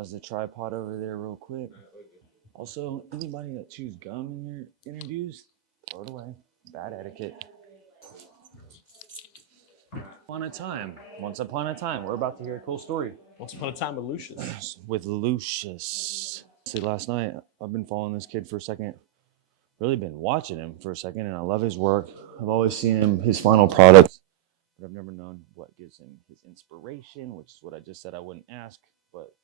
How's the tripod over there, real quick? Also, anybody that chews gum in your interviews, throw it away. Bad etiquette. Once upon a time, we're about to hear a cool story. Once upon a time with Lucius. With Lucius. See, last night, I've been following this kid for a second. Really been watching him for a second, and I love his work. I've always seen his final products, but I've never known what gives him his inspiration, which is what I just said I wouldn't ask, but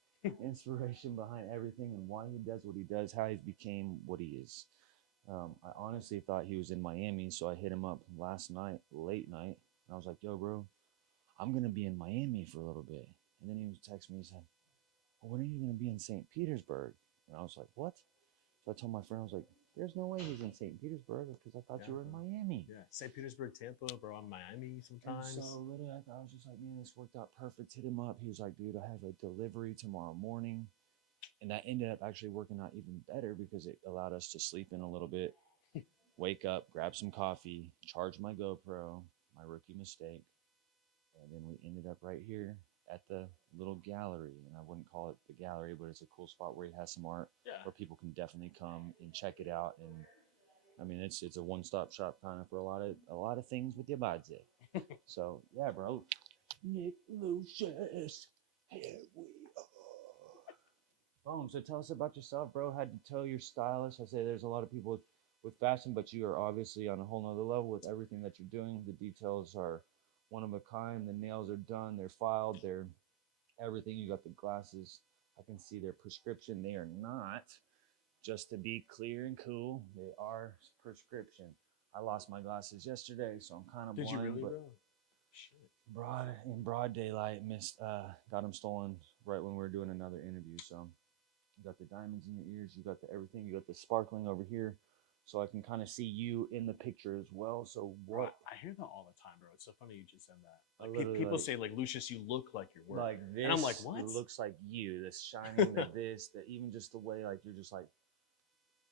inspiration behind everything and why he does what he does, how he became what he is. I honestly thought he was in Miami, so I hit him up last night, late night, and I was like, "Yo, bro, I'm gonna be in Miami for a little bit." And then he was texting me, he said, "Well, when are you gonna be in St. Petersburg?" And I was like, "What?" So I told my friend, I was like, "There's no way he's in St. Petersburg because I thought you were in Miami." Yeah, St. Petersburg, Tampa, bro. I'm Miami sometimes. And so literally, I was just like, "Man, this worked out perfect." Hit him up. He was like, "Dude, I have a delivery tomorrow morning," and that ended up actually working out even better because it allowed us to sleep in a little bit, wake up, grab some coffee, charge my GoPro, my rookie mistake, and then we ended up right here at the little gallery. And I wouldn't call it the gallery, but it's a cool spot where he has some art where people can definitely come and check it out. And I mean, it's a one-stop shop kind of for a lot of things with your body. So yeah, bro. Nick Lucius, here we are. Boom. So tell us about yourself, bro. How'd you tell your stylist? I say there's a lot of people with fashion, but you are obviously on a whole nother level with everything that you're doing. The details are one of a kind. The nails are done. They're filed. They're everything. You got the glasses. I can see their prescription. They are not. Just to be clear and cool, they are prescription. I lost my glasses yesterday, so I'm kind of blind. Did you really, but bro? Shit. broad daylight, got them stolen right when we were doing another interview. So you got the diamonds in your ears, you got the everything, you got the sparkling over here, so I can kind of see you in the picture as well. So what? I hear that all the time, bro. It's so funny you just said that. I Like literally, people like, say, like Lucius, you look like your work, like this, and I'm like, what? looks like you. This shining, the this, the even just the way like you're just like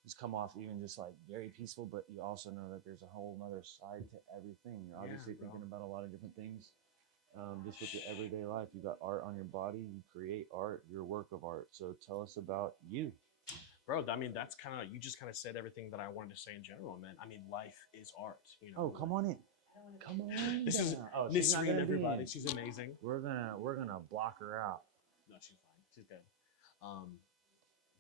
just come off even just like very peaceful, but you also know that there's a whole other side to everything. You're obviously thinking about a lot of different things. Just with your everyday life, you got art on your body, you create art, you're a work of art. So tell us about you. Bro, I mean, that's kind of, you just kind of said everything that I wanted to say in general, man. I mean, life is art, you know. Oh, come on in. Come on. This is Miss Serene, everybody. She's amazing. We're gonna block her out. No, she's fine. She's good.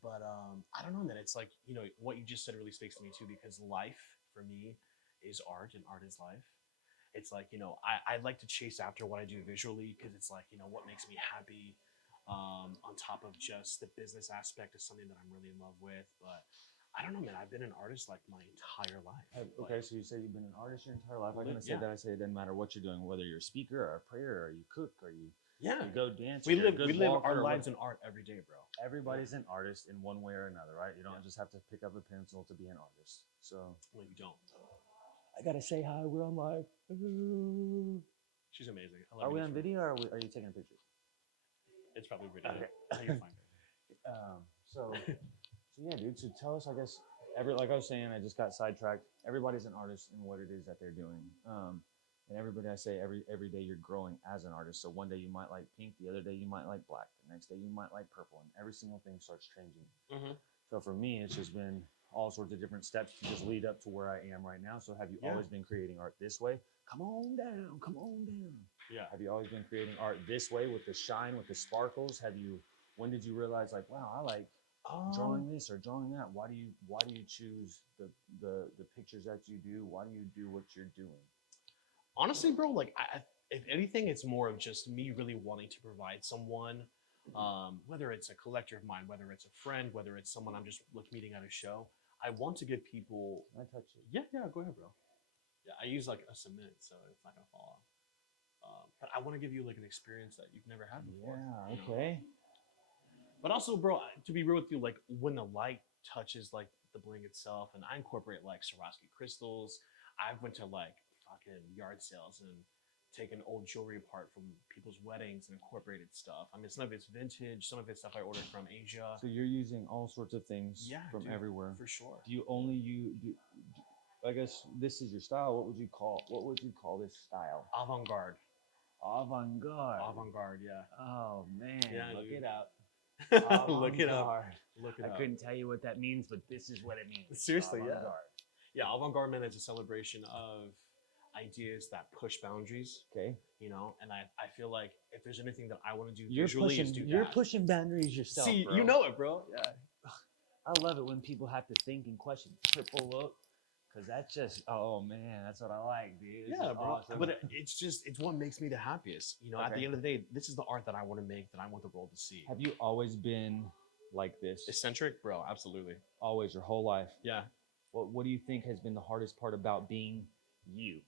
But I don't know, man. It's like, you know, what you just said really speaks to me too, because life for me is art and art is life. It's like, you know, I like to chase after what I do visually because it's like, you know, what makes me happy, on top of just the business aspect is something that I'm really in love with. But I don't know, man. I've been an artist like my entire life. Okay, so you say you've been an artist your entire life. I'm gonna say that. I say it doesn't matter what you're doing, whether you're a speaker or a prayer or you cook or you go dance. We live our lives in art every day, bro. Everybody's an artist in one way or another, right? You don't just have to pick up a pencil to be an artist. So well, you don't. I gotta say hi. We're on live. She's amazing. Are we on video or are you taking a picture? It's probably video. Okay. You're fine. So yeah, dude. So tell us, I guess, like I was saying, I just got sidetracked. Everybody's an artist in what it is that they're doing. And everybody, I say, every day you're growing as an artist. So one day you might like pink, the other day you might like black, the next day you might like purple, and every single thing starts changing. Mm-hmm. So for me, it's just been all sorts of different steps to just lead up to where I am right now. So have you always been creating art this way? Come on down, come on down. Yeah. Have you always been creating art this way with the shine, with the sparkles? When did you realize like, wow, I like drawing this or drawing that? Why do you choose the pictures that you do? Why do you do what you're doing? Honestly, bro, like if anything, it's more of just me really wanting to provide someone, whether it's a collector of mine, whether it's a friend, whether it's someone I'm just like meeting at a show. I want to give people. Can I touch it? Yeah, go ahead, bro. Yeah, I use like a cement, so it's not gonna fall off. But I want to give you like an experience that you've never had before. Yeah. Okay. But also, bro, to be real with you, like when the light touches like the bling itself, and I incorporate like Swarovski crystals. I went to like fucking yard sales and taken old jewelry apart from people's weddings and incorporated stuff. I mean, some of it's vintage, some of it's stuff I ordered from Asia. So you're using all sorts of things from everywhere. For sure. Do you only I guess this is your style. What would you call this style? Avant-garde. Avant-garde. Avant-garde, yeah. Oh man, yeah, look it out. Look it up. Avant-garde. Look it I up. couldn't tell you what that means, but this is what it means. Seriously, yeah. Avant-garde. Yeah, avant-garde man is a celebration of ideas that push boundaries, Okay. you know. And I feel like if there's anything that I want to do You're visually is pushing. do You're that. pushing boundaries yourself. See, bro. you know it, bro. Yeah. I love it when people have to think and question. Triple look, because that's just. Oh man, that's what I like, dude. This Yeah, is bro. awesome. But it's what makes me the happiest. You know, at Okay. the end of the day, this is the art that I want to make, that I want the world to see. Have you always been like this? Eccentric, bro. Absolutely. Always, your whole life. Yeah. What do you think has been the hardest part about being you?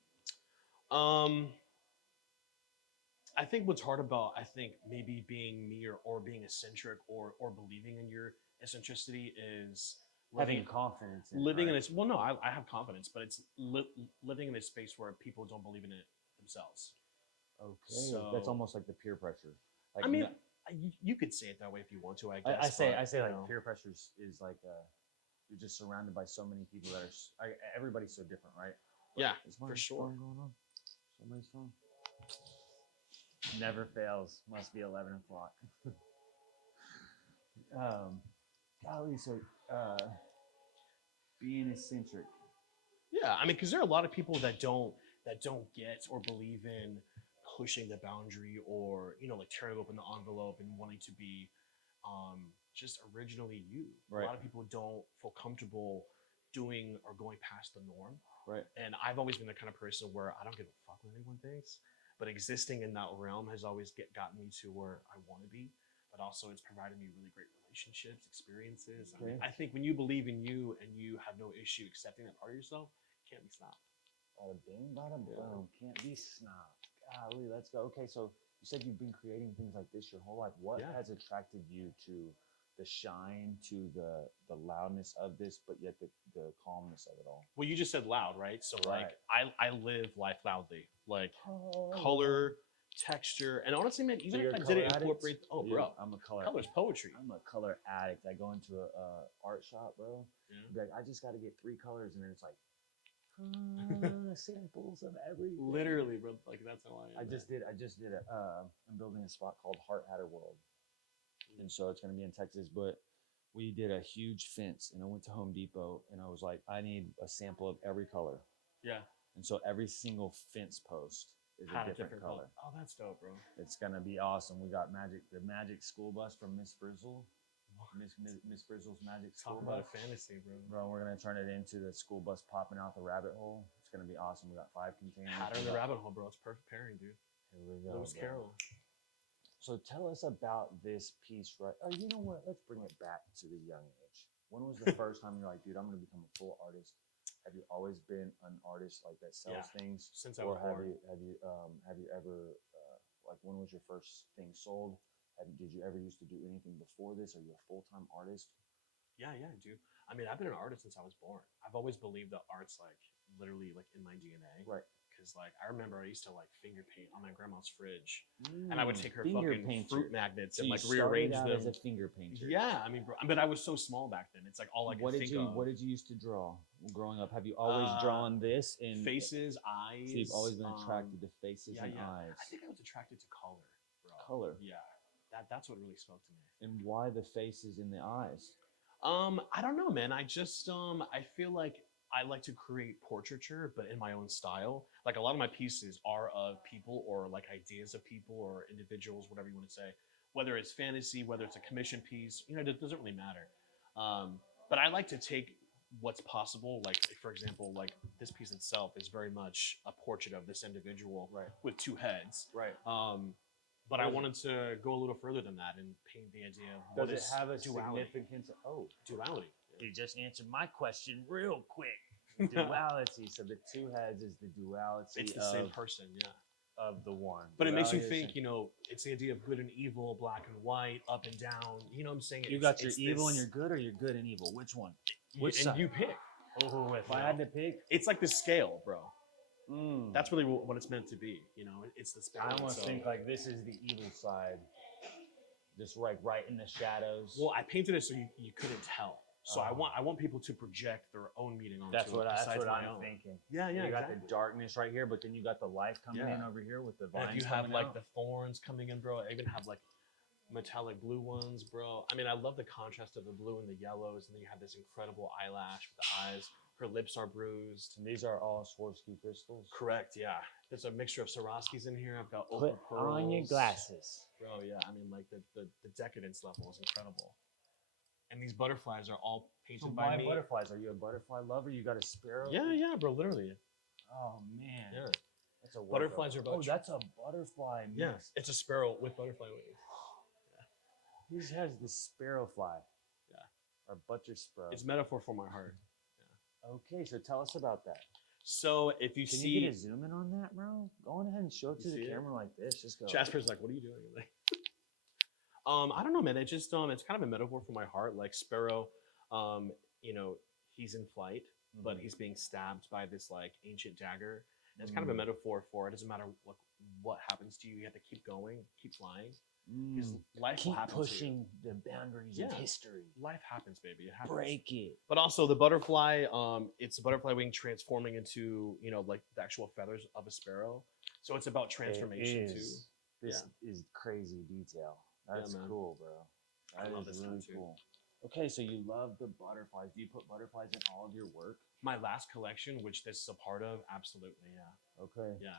I think what's hard about, I think maybe being me, or being eccentric, or believing in your eccentricity, is Having confidence. living in it. this. Well, no, I have confidence, but it's living in a space where people don't believe in it themselves. Okay. So- That's almost like the peer pressure. Like, I mean, no- you could say it that way if you want to. I I guess. say but, like you know. peer pressure is like you're just surrounded by so many people that are. Everybody's so different, right? But Yeah, it's for much sure. fun going on. So much fun. Never fails. Must be 11 o'clock. Golly, so being eccentric. Yeah, I mean, because there are a lot of people that don't get or believe in pushing the boundary, or like tearing open the envelope and wanting to be just originally you. Right. A lot of people don't feel comfortable doing or going past the norm. Right. And I've always been the kind of person where I don't give a fuck what anyone thinks, but existing in that realm has always gotten me to where I want to be. But also, it's provided me really great relationships, experiences. I mean, Okay. I think when you believe in you and you have no issue accepting that part of yourself, you can't be stopped. Bada bing, bada boom. Can't be snobbed. Golly, let's go. Okay, so you said you've been creating things like this your whole life. What Yeah. has attracted you to the shine, to the loudness of this, but yet the calmness of it all? Well, you just said loud, right? So like I live life loudly, like Oh, color, texture, and honestly, man, even you're if a I color didn't addict? incorporate, oh, Dude, bro, I'm a color. color's poetry. I'm a color addict. I go into a art shop, bro. Yeah. Be like, I just got to get 3 colors, and then it's like samples of everything. Literally, bro, like that's how I am. I just did a I'm building a spot called Heart Hatter World. And so it's going to be in Texas, but we did a huge fence, and I went to Home Depot, and I was like, I need a sample of every color. Yeah. And so every single fence post is Had a different color. Oh, that's dope, bro. It's going to be awesome. We got the magic school bus from Miss Frizzle. Miss Frizzle's magic school Talk about bus. a fantasy, bro. Bro, we're going to turn it into the school bus popping out the rabbit hole. It's going to be awesome. We got 5 containers. Hatter in We the got- rabbit hole, bro. It's perfect pairing, dude. Here we go. Lewis bro. Carroll. So tell us about this piece, right? Oh, you know what? Let's bring it back to the young age. When was the first time you're like, dude, I'm going to become a full artist? Have you always been an artist like that sells Yeah, things? since I Or was have born. you ever like when was your first thing sold? Did you ever used to do anything before this? Are you a full-time artist? Yeah, dude. I mean, I've been an artist since I was born. I've always believed that art's like literally like in my DNA. Right. Because like I remember I used to like finger paint on my grandma's fridge, and I would take her Finger fucking painter. fruit magnets So and you like started rearrange out them. as a finger painter. Yeah, I mean, bro, but I was so small back then. It's like all I could think of. What did you used to draw growing up? Have you always Uh, drawn this in Faces, eyes. So you've always been attracted to faces yeah, and yeah. eyes. I think I was attracted to color, bro. Color. Yeah, that's what really spoke to me. And why the faces and the eyes? I don't know, man. I just I feel like I like to create portraiture, but in my own style. Like a lot of my pieces are of people, or like ideas of people or individuals, whatever you want to say. Whether it's fantasy, whether it's a commission piece, it doesn't really matter. But I like to take what's possible. Like, for example, like this piece itself is very much a portrait of this individual, Right. with 2 heads. Right. But I Does it- wanted to go a little further than that and paint the idea of what Does it is have a duality. significance? Oh, Duality. you just answered my question real quick. Duality. So the 2 heads is the duality It's the same person, yeah. of the one. But it makes you Duality is- think, it's the idea of good and evil, black and white, up and down. You know what I'm saying? You It's- got your it's evil and this- your good, or your good and evil? Which one? you- which and side? you pick. If I had to pick, It's like the scale, bro. mm, That's really what it's meant to be. It's the scale. I almost so- think like this is the evil side, just like right in the shadows. Well, I painted it so you couldn't tell. So I Oh. want people to project their own meaning onto that's it. what besides my I'm own. thinking. Yeah, You got exactly. the darkness right here, but then you got the light coming in Yeah. over here with the And vines if you have coming like out. the thorns coming in, bro, I even have like metallic blue ones, bro. I mean, I love the contrast of the blue and the yellows, and then you have this incredible eyelash with the eyes. Her lips are bruised. And these are all Swarovski crystals. Correct, yeah. There's a mixture of Swarovskis in here. I've got Put ochre pearls. on your glasses. Bro, yeah. I mean, like the decadence level is incredible. And these butterflies are all painted So by why me. butterflies? Are you a butterfly lover? You got a sparrow? Yeah, yeah, bro, literally. Oh man. Yeah. That's a Butterflies are about. Oh, that's a butterfly mix. Yeah, it's a sparrow with butterfly wings. He has the sparrow fly. Yeah. Or butter sparrow. It's metaphor for my heart. Okay, so tell us about that. So if you Can see, you get a zoom in on that, bro? Go on ahead and show it to You the see it? camera like this. Just go. Jasper's like, "What are you doing?" Like, I don't know, man. It just it's kind of a metaphor for my heart. Like Sparrow, you know, he's in flight, but he's being stabbed by this like ancient dagger. And it's kind of a metaphor for it doesn't matter what happens to you. You have to keep going, keep flying. Because life will Keep happen pushing the boundaries of Yeah. history. Life happens, baby. It happens. Break it. But also the butterfly, it's a butterfly wing transforming into, you know, like the actual feathers of a sparrow. So it's about transformation It too. is. This is crazy detail. That's man. cool, bro. I That love is this really tattoo. cool. Okay, so you love the butterflies. Do you put butterflies in all of your work? My last collection, which this is a part of, absolutely, yeah. Okay. Yeah.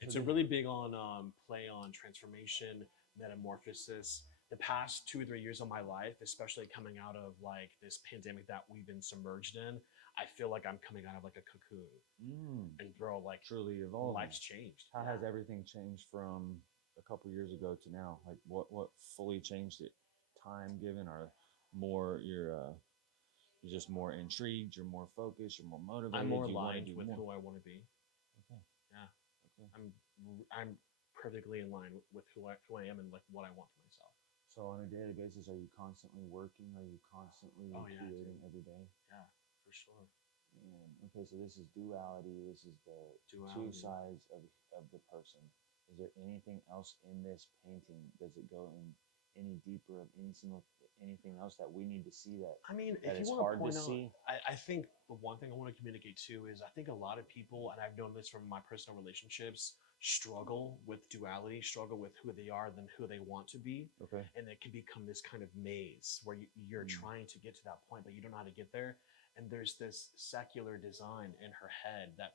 It's a really big on play on transformation, metamorphosis. The past 2 or 3 years of my life, especially coming out of like this pandemic that we've been submerged in, I feel like I'm coming out of like a cocoon. And bro, like Truly evolving. life's changed. How has everything changed from a couple years ago to now? Like what fully changed it? Time given, or more you're just more intrigued, you're more focused, you're more motivated. I'm more you wanna aligned do with more? who I want to be. Okay. Yeah. Okay. I'm perfectly in line with who I am and like what I want for myself. So on a daily basis, are you constantly working? Are you constantly Oh, yeah, creating dude. every day? Yeah, for sure. And, okay, so this is duality. This is the two Duality. sides of the person. Is there anything else in this painting? Does it go in any deeper of anything else that we need to see that I mean, that if is you want hard to point to out, see? I think the one thing I want to communicate too is I think a lot of people, and I've known this from my personal relationships, struggle with duality, struggle with who they are than who they want to be. Okay. And it can become this kind of maze where you're trying to get to that point, but you don't know how to get there. And there's this secular design in her head that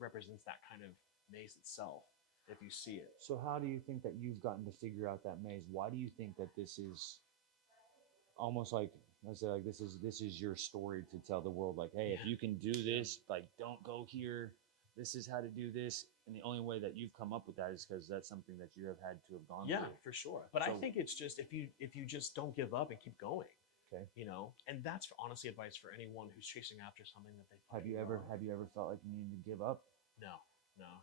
represents that kind of maze itself, if you see it. So how do you think that you've gotten to figure out that maze? Why do you think that this is almost like, let's say, like this is your story to tell the world, like, hey, if you can do this, like, don't go here. This is how to do this. And the only way that you've come up with that is because that's something that you have had to have gone Yeah, through. for sure. But I So- think it's just if you just don't give up and keep going. Okay. You know, and that's honestly advice for anyone who's chasing after something that they Have you ever felt like you needed to give up? No,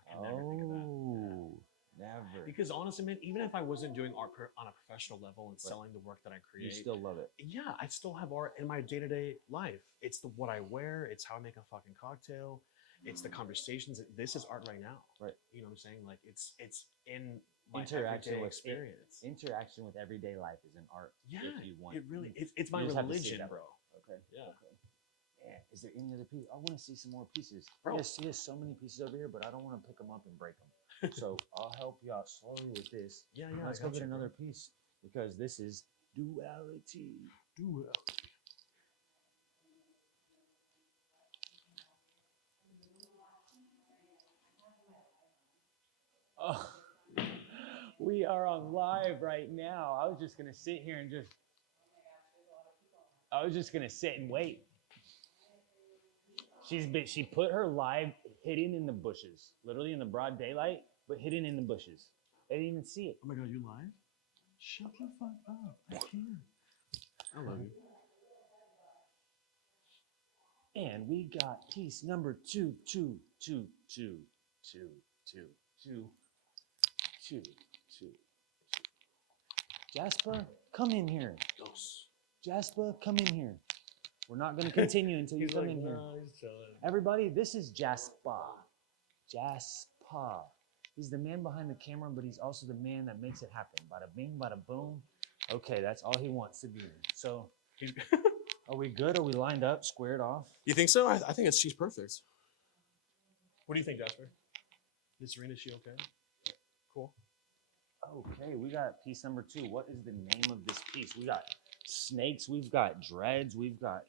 I can never think of that. Never. Because honestly, man, even if I wasn't doing art on a professional level and selling the work that I You create, still love it. yeah, I still have art in my day-to-day life. It's what I wear. It's how I make a fucking cocktail. It's the conversations. This is art right now. Right. You know what I'm saying? Like it's in my Interaction everyday with experience. interaction with everyday life is an art. Yeah, if you want. it really. It's my You just have to see religion, that. bro. Okay. Yeah. Okay. Yeah. Is there any other piece? I want to see some more pieces. Bro. He has so many pieces over here, but I don't want to pick them up and break them. So I'll help you out slowly with this. Yeah. Let's I go got get you, bro. another piece because this is duality. Oh, we are on live right now. I was just gonna sit here and I was just gonna sit and wait. She put her live hidden in the bushes, literally in the broad daylight, but hidden in the bushes. I didn't even see it. Oh my god, you live? Shut the fuck up. I can't. I love you. And we got piece number two. Jasper, come in here. Yes. Jasper, come in here. We're not going to continue until you come in here. he's chilling. Everybody, this is Jasper. Jasper. He's the man behind the camera, but he's also the man that makes it happen. Bada bing, bada boom. Okay, that's all he wants to be. So, are we good? Are we lined up, squared off? You think so? I think she's perfect. What do you think, Jasper? Is Serena, is she okay? Cool. Okay, we got piece number 2. What is the name of this piece? We got snakes. We've got dreads. We've got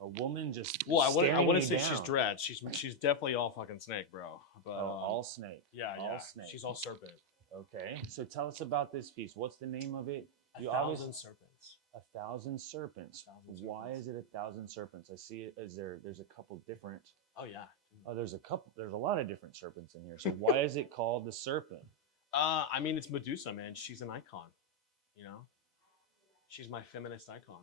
a woman just Well, I staring wouldn't me say down. she's dread. She's definitely all fucking snake, bro. But All snake. yeah, all yeah. snake. She's all serpent. Okay, so tell us about this piece. What's the name of it? A You thousand serpents. 1,000 serpents. 1,000 Why serpents. is it 1,000 serpents? I see it as there's a couple different. Oh yeah. Oh, there's a lot of different serpents in here. So why is it called the serpent? I mean, it's Medusa, man. She's an icon. You know, she's my feminist icon.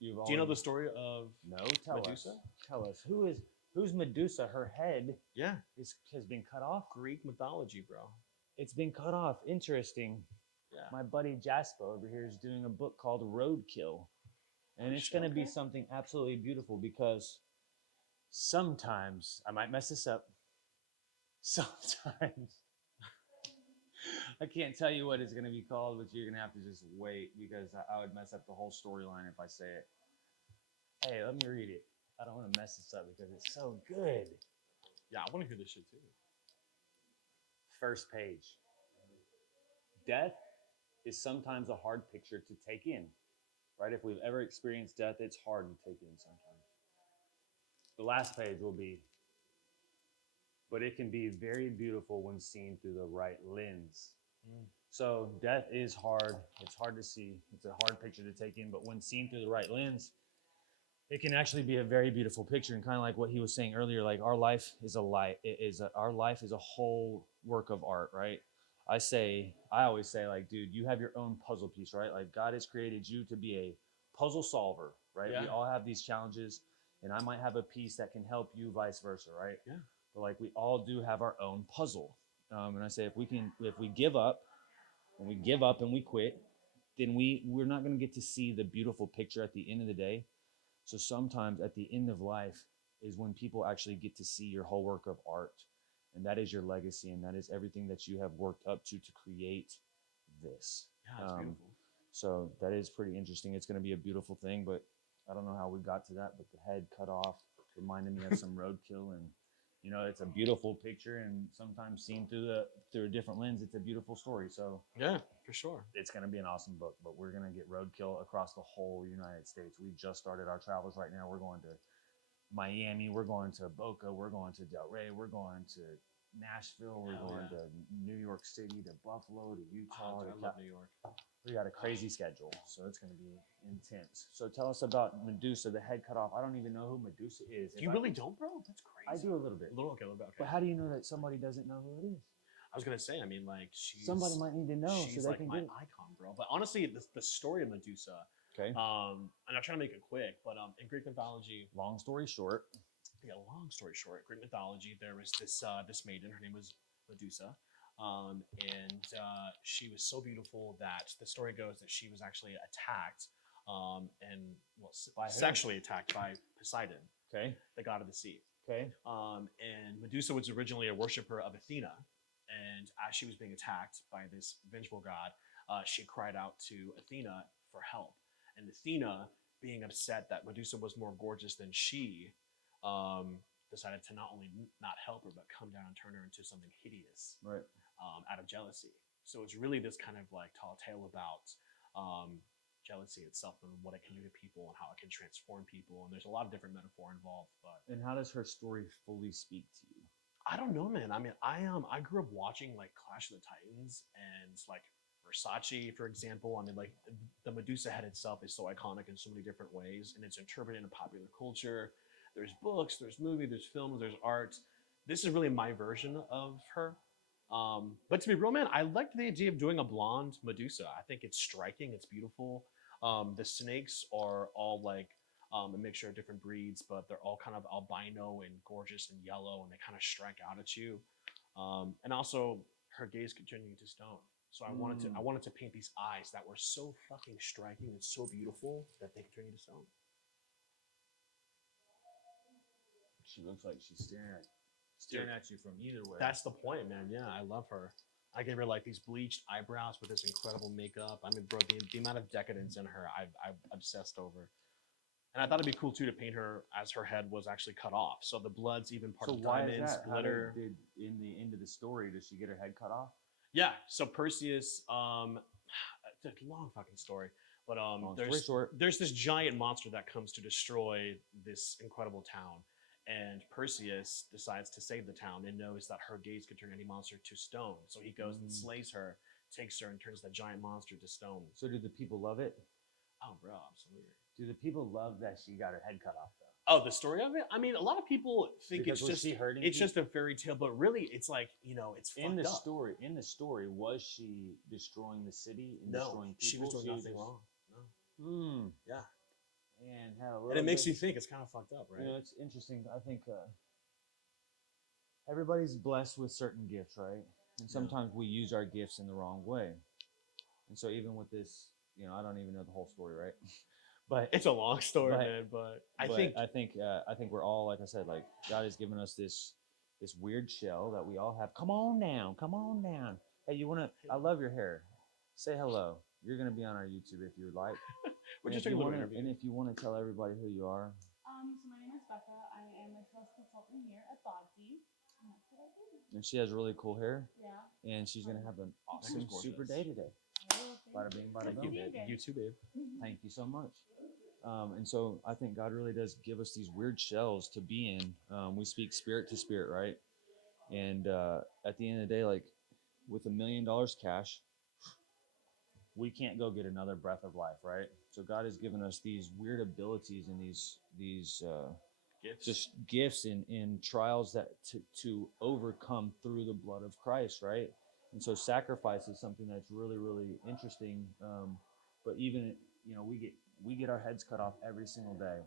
Do you know the story of No, tell Medusa? us. Tell us who's Medusa? Her head Yeah, has been cut off. Greek mythology, bro. It's been cut off. Interesting. Yeah. My buddy Jasper over here is doing a book called Roadkill, and it's going to be something absolutely beautiful because sometimes I might mess this up. Sometimes I can't tell you what it's going to be called, but you're going to have to just wait because I would mess up the whole storyline if I say it. Hey, let me read it. I don't want to mess this up because it's so good. Yeah, I want to hear this shit too. First page. Death is sometimes a hard picture to take in, right? If we've ever experienced death, it's hard to take in sometimes. The last page will be, but it can be very beautiful when seen through the right lens. So death is hard. It's hard to see. It's a hard picture to take in, but when seen through the right lens, it can actually be a very beautiful picture. And kind of like what he was saying earlier, like our life is our life is a whole work of art, right? I always say, like, dude, you have your own puzzle piece, right? Like God has created you to be a puzzle solver, right? Yeah. We all have these challenges, and I might have a piece that can help you, vice versa, right? Yeah. But like we all do have our own puzzle. And I say if we give up, when we give up and we quit, then we're not going to get to see the beautiful picture at the end of the day. So sometimes at the end of life is when people actually get to see your whole work of art. And that is your legacy, and that is everything that you have worked up to create this. Yeah, it's beautiful. So that is pretty interesting. It's going to be a beautiful thing, but I don't know how we got to that. But the head cut off reminded me of some roadkill, and you know, it's a beautiful picture, and sometimes seen through a different lens, it's a beautiful story. So yeah, for sure, it's going to be an awesome book. But we're going to get roadkill across the whole United States. We just started our travels right now. We're going to Miami, we're going to Boca, we're going to Delray, we're going to Nashville, we're going to New York City, to Buffalo, to Utah. I love New York. We got a crazy schedule, so it's going to be intense. So tell us about Medusa, the head cut off. I don't even know who Medusa is. You really don't, bro? That's crazy. I do a little bit. Okay. But how do you know that somebody doesn't know who it is? I was gonna say, I mean, like somebody might need to know she's so they like can my get icon, bro. But honestly, the story of Medusa. Okay. And I'm trying to make it quick, but in Greek mythology, long story short, Greek mythology, there was this maiden. Her name was Medusa, and she was so beautiful that the story goes that she was actually attacked, sexually attacked by Poseidon, okay, the god of the sea. Okay. And Medusa was originally a worshiper of Athena, and as she was being attacked by this vengeful god, she cried out to Athena for help. And Athena, being upset that Medusa was more gorgeous than she, decided to not only not help her, but come down and turn her into something hideous, right? Out of jealousy. So it's really this kind of like tall tale about jealousy itself and what it can do to people and how it can transform people. And there's a lot of different metaphor involved. But and how does her story fully speak to you? I don't know, man. I mean, I grew up watching like Clash of the Titans and like Versace, for example. I mean, like the Medusa head itself is so iconic in so many different ways, and it's interpreted in popular culture. There's books, there's movies, there's films, there's art. This is really my version of her. But to be real, man, I liked the idea of doing a blonde Medusa. I think it's striking, it's beautiful. The snakes are all like a mixture of different breeds, but they're all kind of albino and gorgeous and yellow, and they kind of strike out at you. And also, her gaze could turn you into stone. So I wanted to paint these eyes that were so fucking striking and so beautiful that they could turn you to stone. She looks like she's staring at you from either way. That's the point, man. Yeah, I love her. I gave her like these bleached eyebrows with this incredible makeup. I mean, bro, the amount of decadence in her, I've obsessed over. And I thought it'd be cool too to paint her as her head was actually cut off, so the blood's even part of diamonds, glitter. In the end of the story, does she get her head cut off? Yeah. So Perseus, it's a long fucking story, but Long story short, there's this giant monster that comes to destroy this incredible town, and Perseus decides to save the town and knows that her gaze could turn any monster to stone. So he goes and slays her, takes her, and turns that giant monster to stone. so do the people love it? Oh, bro, absolutely. Do the people love that she got her head cut off though? Oh, the story of it? I mean, a lot of people think Because it's was just she hurting it's people? just a fairy tale, but really, it's like it's in fucked the up. story. In the story, was she destroying the city and No, destroying people? she was doing nothing just- wrong. No. Hmm. Yeah, And had a little. and it makes bit- you think it's kind of fucked up, right? You know, it's interesting. I think everybody's blessed with certain gifts, right? And sometimes we use our gifts in the wrong way. And so even with this, I don't even know the whole story, right? But It's a long story, But- man. But I but think I think we're all, like I said, like God has given us this weird shell that we all have. Come on down, come on down. Hey, you wanna? I love your hair. Say hello. You're gonna be on our YouTube if you would like. we're And just if taking a you little wanna- interview. And if you want to tell everybody who you are, So my name is Becca. I am a sales consultant here at Thoughtsy. And that's what I do. and she has really cool hair, Yeah. and she's gonna have an awesome gorgeous. super day today. Oh, Bada thank bing, you. bada Good to boom. see you again. You too, babe. Thank you so much. And so I think God really does give us these weird shells to be in. We speak spirit to spirit, right? And at the end of the day, like with $1 million cash, we can't go get another breath of life, right? So God has given us these weird abilities and these Gifts. just gifts in trials that to overcome through the blood of Christ, right? And so sacrifice is something that's really, really interesting. But even we get our heads cut off every single day.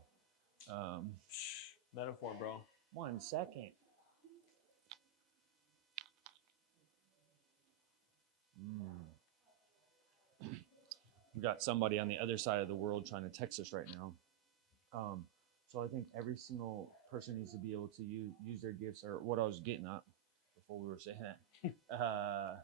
Metaphor, bro. 1 second. We got somebody on the other side of the world trying to text us right now. So I think every single person needs to be able to use their gifts, or what I was getting at before we were saying that.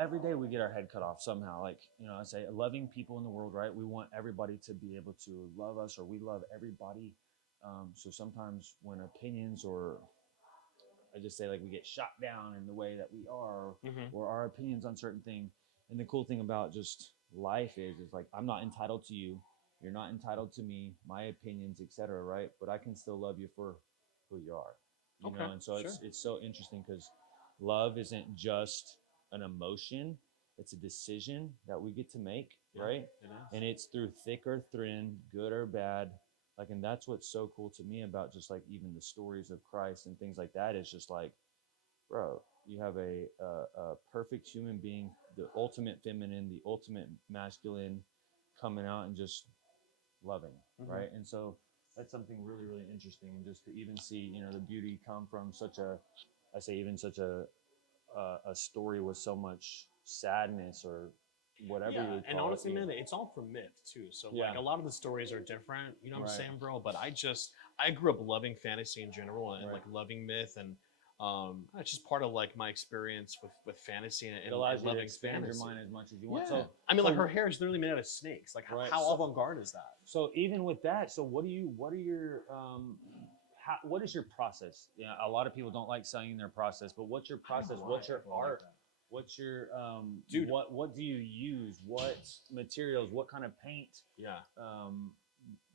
Every day we get our head cut off somehow. Like, I say loving people in the world, right? We want everybody to be able to love us, or we love everybody. So sometimes when opinions, or I just say like we get shot down in the way that we are, or our opinions on certain things. And the cool thing about just life is like, I'm not entitled to you. You're not entitled to me, my opinions, etc. Right? But I can still love you for who you are. You know, and so it's so interesting because love isn't just an emotion; it's a decision that we get to make, right? It is. And it's through thick or thin, good or bad. Like, and that's what's so cool to me about just like even the stories of Christ and things like that. Is just like, bro, you have a perfect human being, the ultimate feminine, the ultimate masculine, coming out and just loving, right? And so that's something really, really interesting, and just to even see, the beauty come from such a story with so much sadness, or whatever you would call and honestly, it. man, it's all from myth too. So Yeah. like a lot of the stories are different. You know what I'm Right. saying, bro? But I grew up loving fantasy in general, and Right. like loving myth, and it's just part of like my experience with fantasy and It allows you to loving expand fantasy. your mind as much as you want. Yeah. So I mean, like so- her hair is literally made out of snakes. Like Right. how So- avant-garde is that? So even with that, so what are your what is your process? A lot of people don't like saying their process, but what's your process? What's your art? What's your Dude. What do you use? What materials? What kind of paint? Yeah.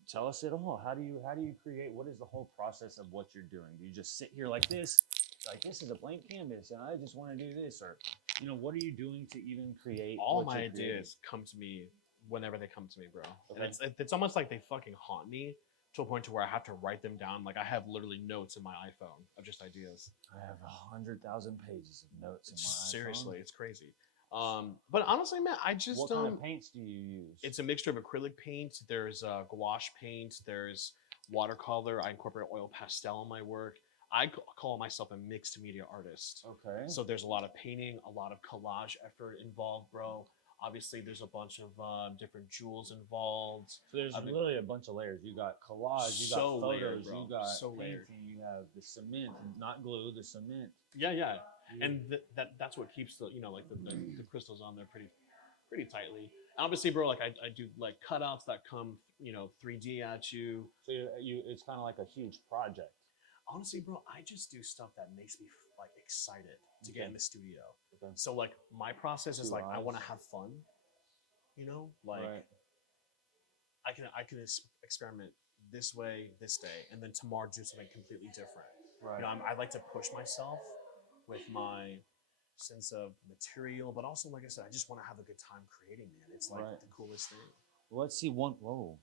Tell us it all. How do you create? What is the whole process of what you're doing? Do you just sit here like this is a blank canvas, and I just want to do this, or what are you doing to even create? All what my you're creating? ideas come to me whenever they come to me, bro. Okay. And it's almost like they fucking haunt me to a point to where I have to write them down. Like I have literally notes in my iPhone of just ideas. I have 100,000 pages of notes in my Seriously, iPhone. it's crazy. But honestly, man, I just What kind of paints do you use? It's a mixture of acrylic paint. There's gouache paint. There's watercolor. I incorporate oil pastel in my work. I call myself a mixed media artist. okay. So there's a lot of painting, a lot of collage effort involved, bro. Obviously, there's a bunch of different jewels involved. So there's literally a bunch of layers. You got collage, you got So photos, layered, bro. you got So painting, layered. you have the cement, not glue, the cement. Yeah. And that's what keeps the the crystals on there pretty tightly. Obviously, bro, like I do like cutouts that come 3D at you. So it's kind of like a huge project. Honestly, bro, I just do stuff that makes me like excited to get in the studio. Okay. So like my process is Two like I want to eyes. have fun, like Right. I can experiment this way this day, and then tomorrow do something completely different. Right. I like to push myself with my sense of material, but also like I said, I just want to have a good time creating, man. It's like Right. the coolest thing. Well, let's see one. Whoa.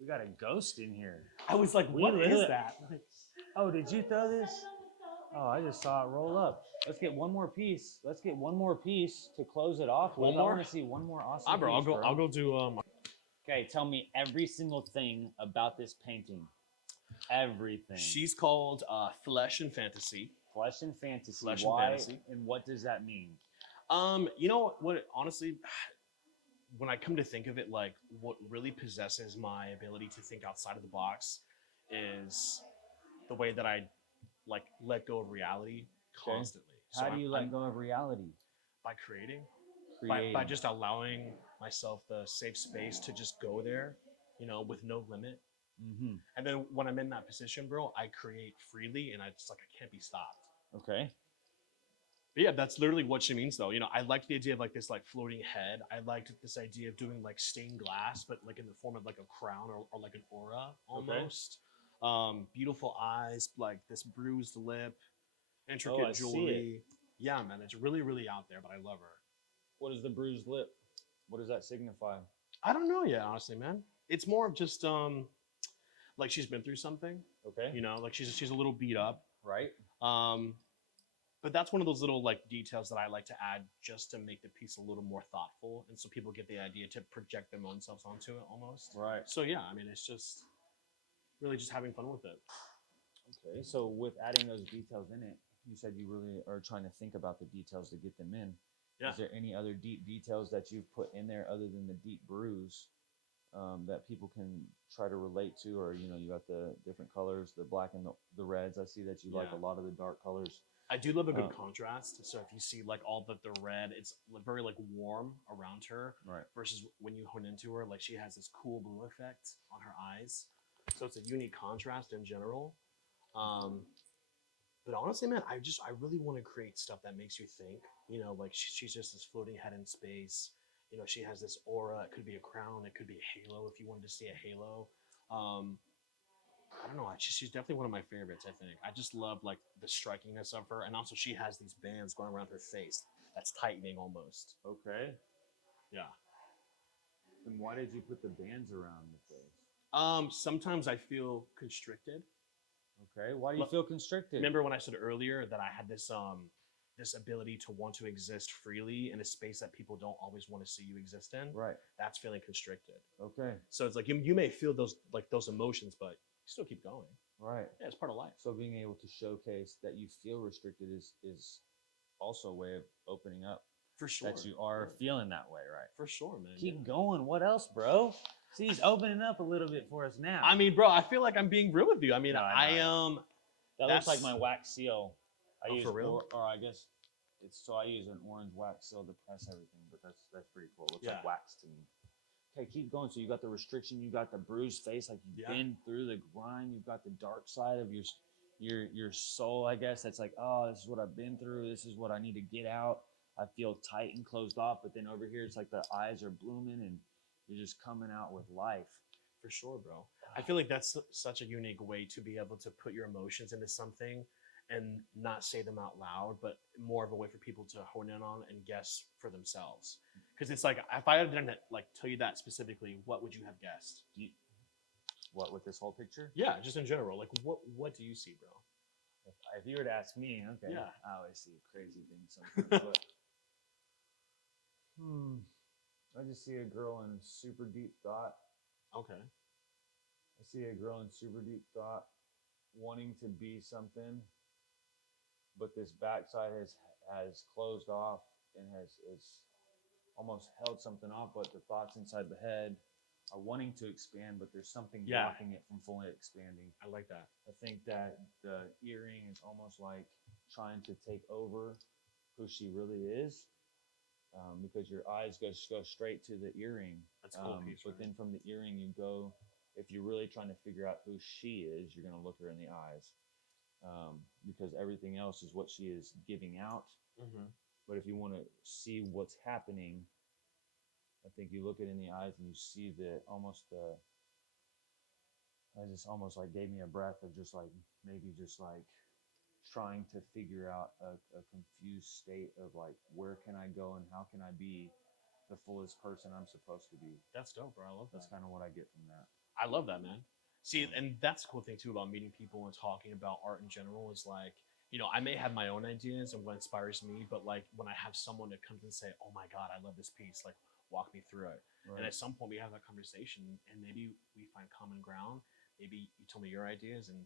We got a ghost in here. I was like, We what is lit. that? Oh, did you throw this? Oh, I just saw it roll up. Let's get one more piece. Let's get one more piece to close it off with. One more? I want to see one more awesome Ah, bro, piece, bro. I'll go do Okay, tell me every single thing about this painting. Everything. she's called Flesh and Fantasy. Flesh and Fantasy. Flesh and Why Fantasy. and what does that mean? You know what honestly, when I come to think of it, like what really possesses my ability to think outside of the box is the way that I like let go of reality Okay. constantly. How do you let I'm go of reality? by creating, Creating. by just allowing myself the safe space to just go there, with no limit. Mm-hmm. And then when I'm in that position, bro, I create freely, and I just like I can't be stopped. Okay. But yeah, that's literally what she means, though. I liked the idea of like this like floating head. I liked this idea of doing like stained glass, but like in the form of like a crown or like an aura almost. Beautiful eyes, like this bruised lip, intricate I see jewelry. Yeah, man, it's really, really out there, but I love her. What is the bruised lip? What does that signify? I don't know yet, honestly, man. It's more of just like she's been through something, Okay. like she's a little beat up. Right. But that's one of those little like details that I like to add just to make the piece a little more thoughtful, and so people get the idea to project their own selves onto it almost. Right. So yeah, I mean, it's just really just having fun with it. Okay. So with adding those details in it, you said you really are trying to think about the details to get them in. Yeah. Is there any other deep details that you've put in there other than the deep bruise that people can try to relate to? Or, you got the different colors, the black and the reds. I see that you like Yeah. a lot of the dark colors. I do love a good contrast. So if you see like all the red, it's very like warm around her. Right. Versus when you hone into her, like she has this cool blue effect on her eyes. So it's a unique contrast in general. But honestly, man, I really want to create stuff that makes you think. Like she's just this floating head in space. She has this aura. It could be a crown. It could be a halo if you wanted to see a halo. I don't know. She's definitely one of my favorites, I think. I just love like the strikingness of her. And also she has these bands going around her face that's tightening almost. Okay. Yeah. And why did you put the bands around the face? Sometimes I feel constricted. Okay. Why do you feel constricted? Remember when I said earlier that I had this this ability to want to exist freely in a space that people don't always want to see you exist in? Right. That's feeling constricted. Okay. So it's like you may feel those emotions, but you still keep going. Right. Yeah, it's part of life. So being able to showcase that you feel restricted is also a way of opening up. For sure. That you are feeling that way, right? For sure, man. Keep going. What else, bro? See, he's opening up a little bit for us now. I mean, bro, I feel like I'm being real with you. I mean, No, I know. That looks like that's- my wax seal. I use for real? or I guess I use an orange wax seal to press everything, but that's pretty cool. It looks Yeah. like wax to me. Okay, keep going. So you got the restriction, you got the bruised face, like you've Yeah. been through the grind. You've got the dark side of your soul, I guess. That's like, oh, this is what I've been through. This is what I need to get out. I feel tight and closed off, but then over here, it's like the eyes are blooming and you're just coming out with life. For sure, bro. I feel like that's such a unique way to be able to put your emotions into something and not say them out loud, but more of a way for people to hone in on and guess for themselves. Because it's like, if I didn't like tell you that specifically, what would you have guessed? What, with this whole picture? Yeah, just in general. Like, what do you see, bro? If you were to ask me, okay, Yeah. I always see crazy things sometimes. But, I just see a girl in super deep thought. Okay. I see a girl in super deep thought, wanting to be something, but this backside has closed off and has almost held something off. But the thoughts inside the head are wanting to expand, but there's something Yeah. blocking it from fully expanding. I like that. I think that the earring is almost like trying to take over who she really is, because your eyes go straight to the earring. That's a cool piece, But right? then from the earring, you go, if you're really trying to figure out who she is, you're going to look her in the eyes, because everything else is what she is giving out. Mm-hmm. But if you want to see what's happening, I think you look it in the eyes and you see the almost the. I just almost like gave me a breath of just like maybe just like trying to figure out a confused state of like where can I go and how can I be the fullest person I'm supposed to be. That's dope, bro. I love That's that. kind of what I get from that. I love that, man. See, and that's the cool thing too about meeting people and talking about art in general is like, I may have my own ideas and what inspires me, but like when I have someone that comes and say, "Oh my God, I love this piece," like walk me through it. Right. And at some point we have that conversation, and maybe we find common ground. Maybe you told me your ideas, and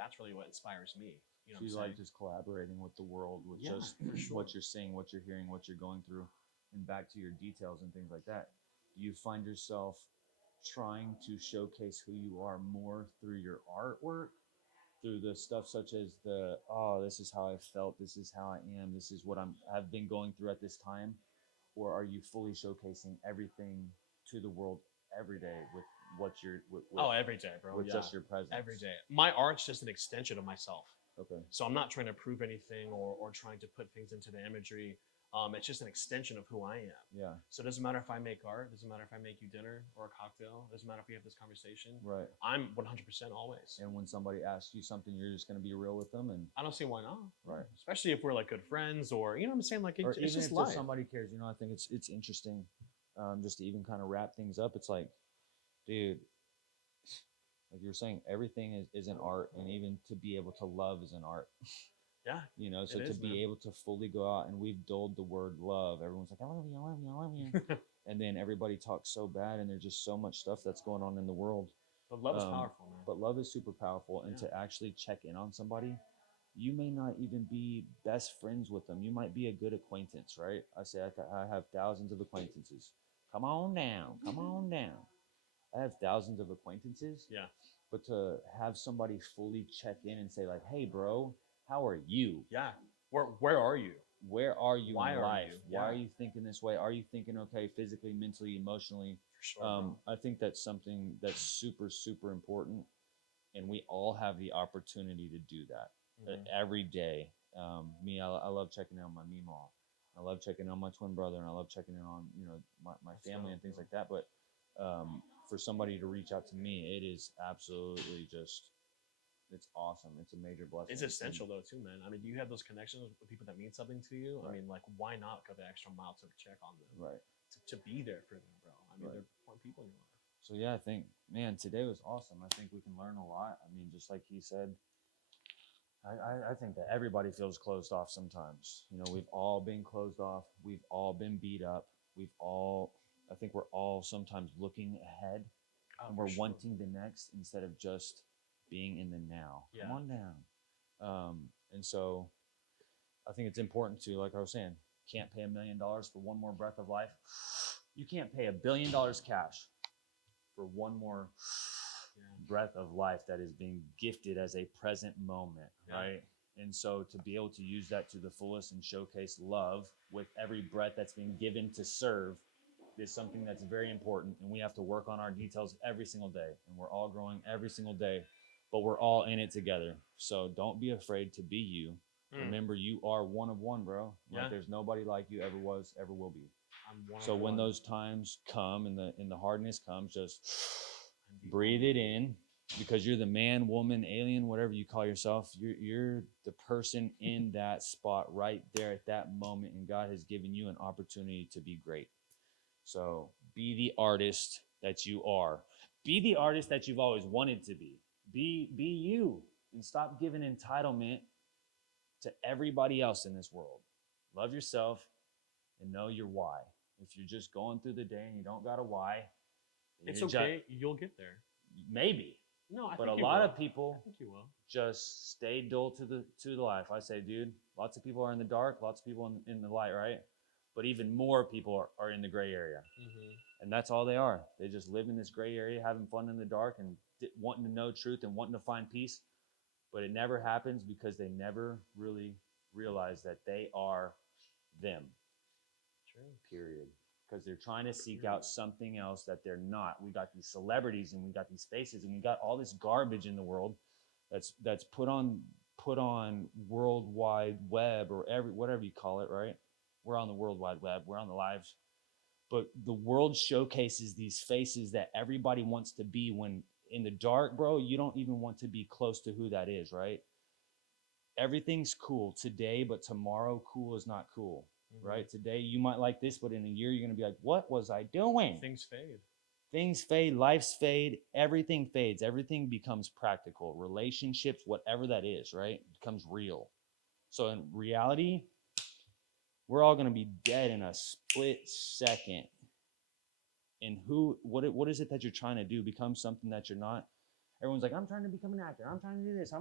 that's really what inspires me. You know, So you what I'm like saying? just collaborating with the world with Yeah, just for sure. what you're seeing, what you're hearing, what you're going through, and back to your details and things like that. Do you find yourself trying to showcase who you are more through your artwork, through the stuff such as this is how I felt, this is how I am, this is what I've been going through at this time, or are you fully showcasing everything to the world every day with what you're with Oh, every day, bro. with Yeah, just your presence every day. My art's just an extension of myself. Okay. So I'm not trying to prove anything or trying to put things into the imagery. It's just an extension of who I am. Yeah. So it doesn't matter if I make art, it doesn't matter if I make you dinner or a cocktail, it doesn't matter if we have this conversation. Right. I'm 100% always. And when somebody asks you something, you're just going to be real with them, and I don't see why not. right. Especially if we're like good friends, or you know what I'm saying. Like Or it's even just if life. just somebody cares, I think it's interesting, just to even kind of wrap things up. It's like, dude, like you were saying, everything is an art, and even to be able to love is an art. Yeah. So it to is, be man. able to fully go out, and we've dulled the word love. Everyone's like, I love you, I love you, I love you. And then everybody talks so bad, and there's just so much stuff that's going on in the world. But love is powerful, man. But love is super powerful, and Yeah. to actually check in on somebody, you may not even be best friends with them. You might be a good acquaintance, right? I say I have thousands of acquaintances. Come on down, come on down. I have thousands of acquaintances. Yeah. But to have somebody fully check in and say like, "Hey, bro, how are you? Yeah. Where are you? Where are you Why in are life? you? Why are Yeah. you thinking this way? Are you thinking okay physically, mentally, emotionally?" For sure. Bro. I think that's something that's super, super important, and we all have the opportunity to do that Mhm. every day. I love checking in on my meemaw. I love checking in on my twin brother, and I love checking in on my That's family dope, and things bro. like that. But for somebody to reach out to me, it is absolutely just it's awesome. It's a major blessing. It's essential though too, man. I mean, do you have those connections with people that mean something to you? Right. I mean, like, why not go the extra mile to check on them, Right. to be there for them, bro? I mean, Right. they're important people in your life. So yeah, I think man, today was awesome. I think we can learn a lot. I mean, just like he said, I think that everybody feels closed off sometimes. We've all been closed off. We've all been beat up. I think we're all sometimes looking ahead, and for we're sure. wanting the next instead of just being in the now. Yeah. Come on down. And so I think it's important to, like I was saying, can't pay $1 million for one more breath of life. You can't pay $1 billion cash for one more breath of life that is being gifted as a present moment, right? And so to be able to use that to the fullest and showcase love with every breath that's being given to serve is something that's very important, and we have to work on our details every single day, and we're all growing every single day, but we're all in it together. So don't be afraid to be you. Remember, you are one of one, bro. Like there's nobody like you ever was, ever will be. So when those times come and the hardness comes, just breathe it in, because you're the man, woman, alien, whatever you call yourself. You're the person in that spot right there at that moment, and God has given you an opportunity to be great. So be the artist that you are. Be the artist that you've always wanted to be. Be you, and stop giving entitlement to everybody else in this world. Love yourself and know your why. If you're just going through the day and you don't got a why, it's okay. You'll get there. Maybe. No, I but think a you lot will. of people I think you will. just stay dull to the life. I say, dude, lots of people are in the dark, lots of people in the light, right? But even more people are in the gray area. Mm-hmm. And that's all they are. They just live in this gray area, having fun in the dark and wanting to know truth and wanting to find peace. But it never happens because they never really realize that they are them. True. Period. Because they're trying to seek out something else that they're not. We got these celebrities and we got these faces and we got all this garbage in the world that's put on worldwide web or whatever you call it, right? We're on the World Wide Web. We're on the lives. But the world showcases these faces that everybody wants to be when in the dark, bro, you don't even want to be close to who that is, right? Everything's cool today, but tomorrow cool is not cool, right? Today you might like this, but in a year you're going to be like, what was I doing? Things fade. Things fade, lives fade, everything fades. Everything becomes practical. Relationships, whatever that is, right? It becomes real. So in reality, we're all going to be dead in a split second. And what is it that you're trying to do? Become something that you're not. Everyone's like, I'm trying to become an actor. I'm trying to do this.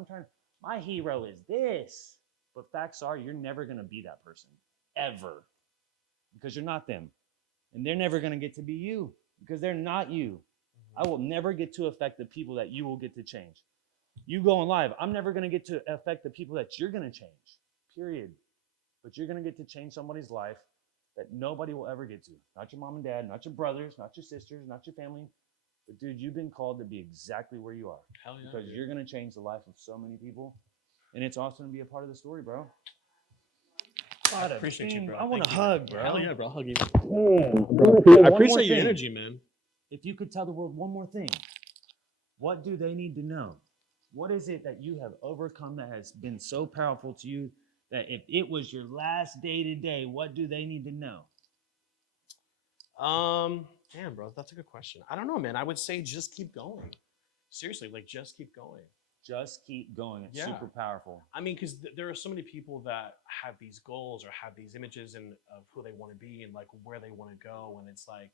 My hero is this. But facts are, you're never going to be that person, ever. Because you're not them. And they're never going to get to be you, because they're not you. I will never get to affect the people that you will get to change. You going live, I'm never going to get to affect the people that you're going to change, period. But you're going to get to change somebody's life that nobody will ever get to. Not your mom and dad, not your brothers, not your sisters, not your family. But dude, you've been called to be exactly where you are. Hell yeah. Because you're going to change the life of so many people. And it's awesome to be a part of the story, bro. I appreciate you, bro. I want to Thank you, hug, man. bro. Hell yeah, bro. I'll hug you. Bro, I appreciate your energy, man. If you could tell the world one more thing, what do they need to know? What is it that you have overcome that has been so powerful to you that if it was your last day today, what do they need to know? Damn, bro, that's a good question. I don't know, man. I would say just keep going. Seriously, like just keep going. Just keep going. It's super powerful. I mean, because there are so many people that have these goals or have these images of who they want to be and like where they want to go. And it's like,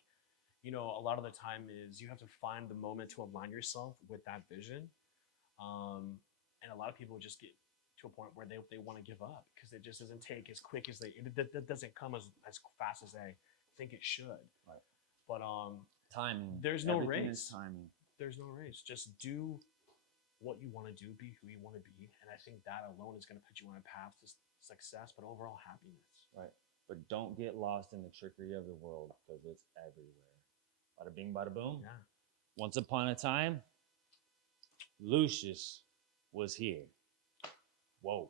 you know, a lot of the time is you have to find the moment to align yourself with that vision. And a lot of people just get to a point where they want to give up because it just doesn't take as quick as that doesn't come as fast as they think it should. Right. But timing. There's no Everything race. is timing. There's no race. Just do what you want to do, be who you want to be, and I think that alone is going to put you on a path to success, but overall happiness. Right. But don't get lost in the trickery of the world because it's everywhere. Bada bing, bada boom. Yeah. Once upon a time, Lucius was here. Whoa.